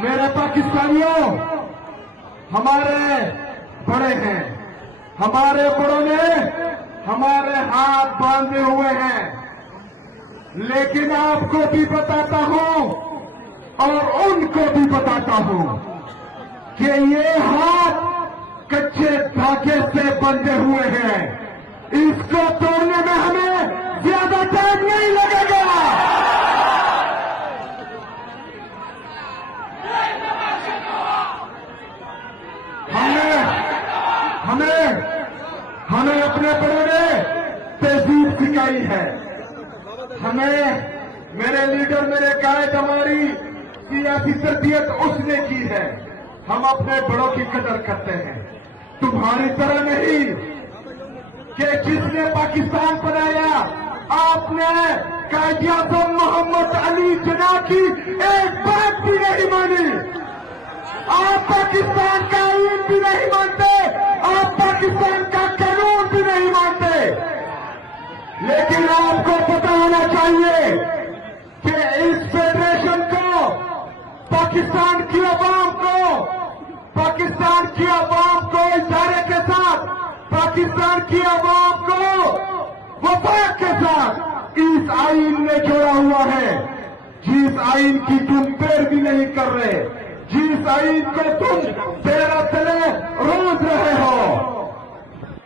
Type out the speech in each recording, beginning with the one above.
میرے پاکستانیوں، ہمارے بڑے ہیں، ہمارے بڑوں نے ہمارے ہاتھ باندھے ہوئے ہیں، لیکن آپ کو بھی بتاتا ہوں اور ان کو بھی بتاتا ہوں کہ یہ ہاتھ کچے دھاگے سے بندھے ہوئے ہیں، اس کو توڑنے میں ہمیں زیادہ ٹائم نہیں لگے گا۔ ہمیں اپنے بڑوں نے تہذیب سکھائی ہے، ہمیں میرے لیڈر میرے قائد ہماری سیاسی تربیت اس نے کی ہے، ہم اپنے بڑوں کی قدر کرتے ہیں، تمہاری طرح نہیں کہ جس نے پاکستان بنایا آپ نے قائد اعظم محمد علی جناح کی ایک بات بھی نہیں مانی، آپ پاکستان کا آئین بھی نہیں مانتے، آپ پاکستان کا قانون بھی نہیں مانتے، لیکن آپ کو پتا ہونا چاہیے کہ اس فیڈریشن کو پاکستان کی عوام کو ادارے کے ساتھ، پاکستان کی عوام کو وفاق کے ساتھ اس آئین نے جوڑا ہوا ہے، جس آئین کی تم پیروی نہیں کر رہے، جس آئین کو تم تیرا تلے روز رہے ہو۔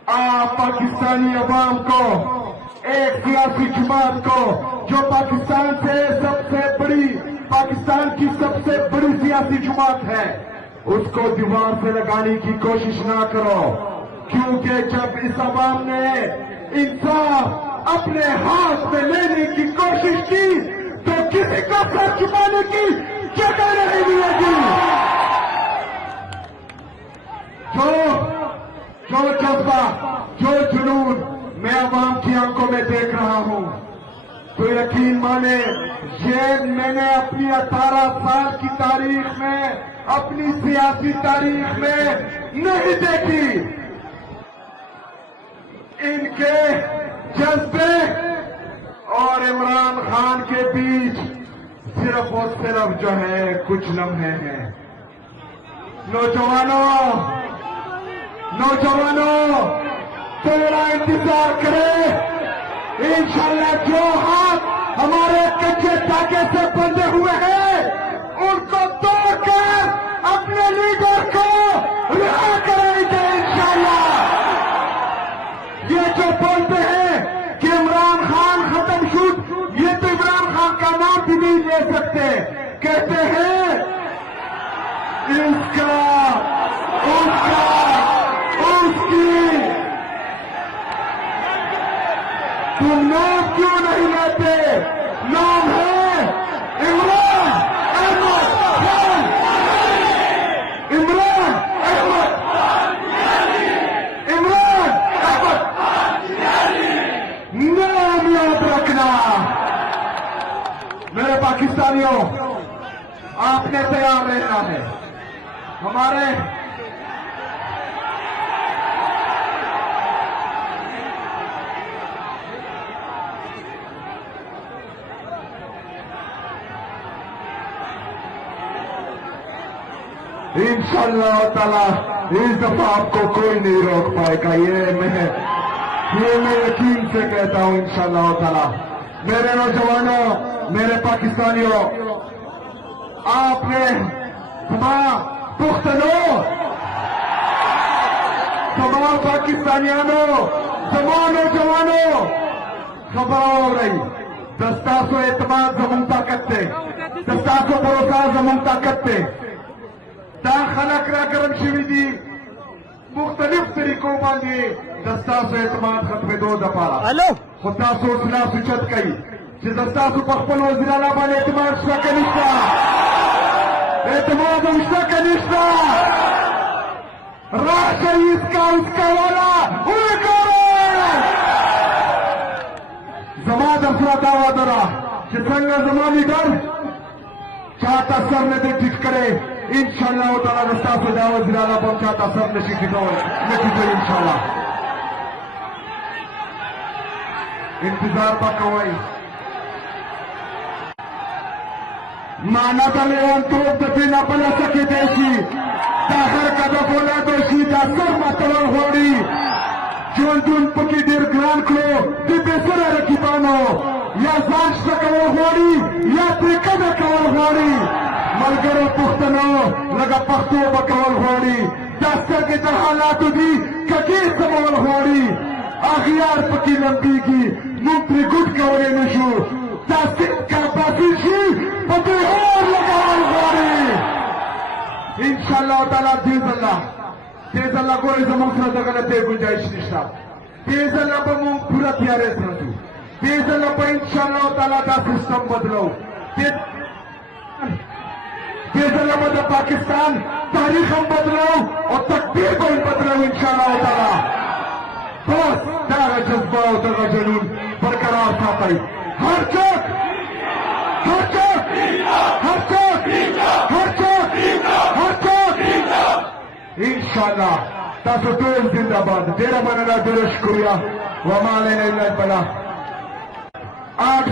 آپ پاکستانی عوام کو، ایک سیاسی جماعت کو جو پاکستان کی سب سے بڑی سیاسی جماعت ہے، اس کو دیوار سے لگانے کی کوشش نہ کرو، کیونکہ جب اس عوام نے انصاف اپنے ہاتھ میں لینے کی کوشش کی تو کسی کا سر چھپانے کی جگہ نہیں ملے گی۔ جو جذبہ، جو جنون میں عوام کی آنکھوں میں دیکھ رہا ہوں، تو یقین مانے یہ میں نے اپنی 18 سال کی تاریخ میں، اپنی سیاسی تاریخ میں نہیں دیکھی۔ ان کے جذبے اور عمران خان کے بیچ صرف اور صرف جو ہے کچھ لمحے ہیں۔ نوجوانوں تھوڑا انتظار کریں، انشاءاللہ جو ہاتھ ہمارے کچے دھاگے سے بندھے ہوئے ہیں ان کو توڑ کر اپنے لیڈر کو رہا کریں گے انشاءاللہ۔ یہ جو بولتے ہیں کہ عمران خان ختم شد، یہ تو عمران خان کا نام بھی نہیں لے سکتے، کہتے ہیں اس کی تم نام کیوں نہیں لیتے؟ نام ہے عمران احمد خان، عمران احمد نام یاد رکھنا۔ میرے پاکستانیوں، آپ نے تیار رہنا ہے، ہمارے انشاءاللہ تعالی اس دفعہ آپ کو کوئی نہیں روک پائے گا، یہ میں یقین سے کہتا ہوں انشاءاللہ تعالی۔ میرے نوجوانوں، میرے پاکستانیوں، آپ نے تمام پختنوں، تمام پاکستانیانوں، تمام نوجوانوں خبر ہو رہی، دستاس و اعتماد زمون طاقت دستاس و بھروسہ زمون طاقت دا خلق را گرم شوی دی مختلف طریقوں باندې دستاس و اعتماد ختم دو دپاره خو تاسو اوس لاس اوچت کوي چې دستاسو په خپل وزیر اعلی باندې اعتماد شته که نشته؟ اعتماد هم شته که نشته؟ راشئ اسکا والا وګورئ. زما د سره دا وعده ده چې څنګه زما لیډر چاته سر نه دی ټیټ کړی، انشاءاللہ تعالی ستاسو دا وزیر اعلی به چاته سر نشي ټیټولی انشاءاللہ. انتظار به کوئ. معنا د لیونتوب د نه بله څه کېدی شي دا هر هدف ولادو شي دا سر ماتول غواړي ژوندون پکې ډېر ګران کړو د بېسره رقیبانو یا ځان شته کول غواړي یا پرې کډه کول غواړي ملګرو پښتنو لږه پښتو به کول غواړي دا سترګې د حالاتو دي کږې سمول غواړي اغیار پکې لمبېږي موږ پرې ګوټ کولی نه شو دا سیند که باسي شي په دې اور لګول غواړي انشاءالله تعالی دې ځله ګورئ زموږ سره د غلطۍ ګنجایش نشته دې ځله به موږ پوره تیارۍ سره ځو دې ځله به انشاءالله تعالی دا سیسټم بدلو دې ځله به د پاکستان تاریخ هم بدلو او تقدیر به هم بدلو انشاءالله تعالی بس دغه جذبه او دغه جنون برقرار ساتئ هر څوک انشاءالله تاسو ټول زنده باد ډېره مننه ډېره شکریه وما علینا الا البلاغ 8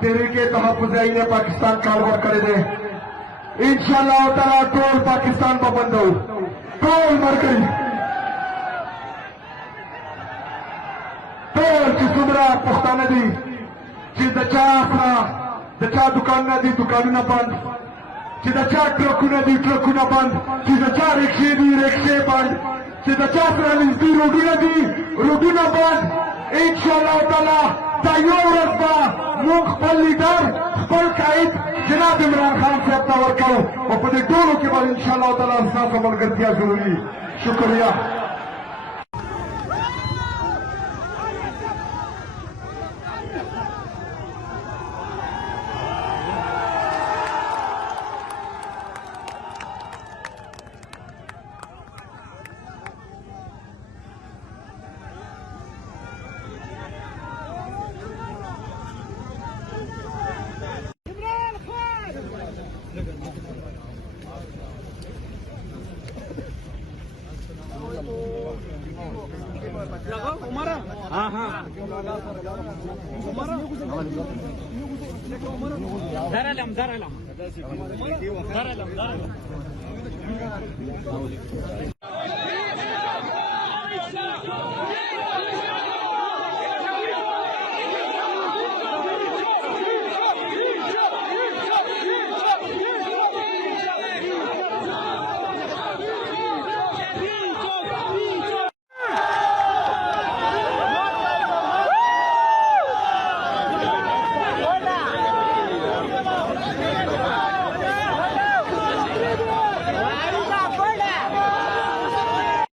تحریک تحفظ عین پاکستان کاروبار کړی دی انشاءالله تعالی ټول پاکستان به بندو ټول مرګري ټول چې څومره پښتانه دي چې د چا سره د چا دوکانونه دي دوکانونه بند چې د چا ټرکونه دي ټرکونه بند چې د چا رکشې دي رکشې بند چې د چا سره نږدې روډونه دي روډونه بند انشاءالله تعالی دا یو ورځ به موږ خپل لیډر خپل قائد جناب عمران خان صاحب ته ورکوو او په دې ټولو کې به انشاءالله تعالی ستاسو ملګرتیا ضروري شکریه Dar